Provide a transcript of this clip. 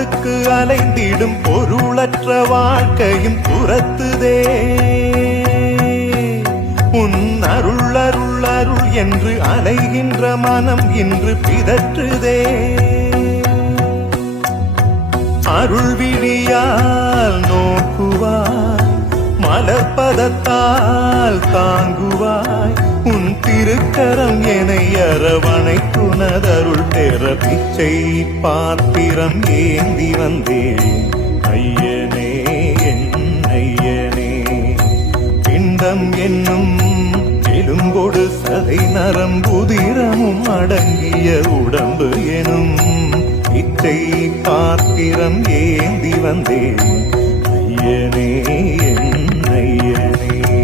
பொருளுக்கு அலைந்திடும் பொருளற்ற வாழ்க்கையும் துரத்துதே. உன் அருள் அருள் அருள் என்று அலைகின்ற மனம் இன்று பிதற்றுதே. அருள் விழியால் நோக்குவாய், மலர்பதத்தால் தாங்குவாய், உன் திருக்கரம் என்னை அரவணைத்துனதருள் பெற பிச்சை பாத்திரம் ஏந்தி வந்தேன். ஐயனே என் ஐயனே, பிண்டம் என்னும் எலும்பொடு சதை நரம்புதிரமும் அடங்கிய உடம்பு எனும் பிச்சை பாத்திரம் ஏந்தி வந்தேன். ஐயனே என் ஐயனே.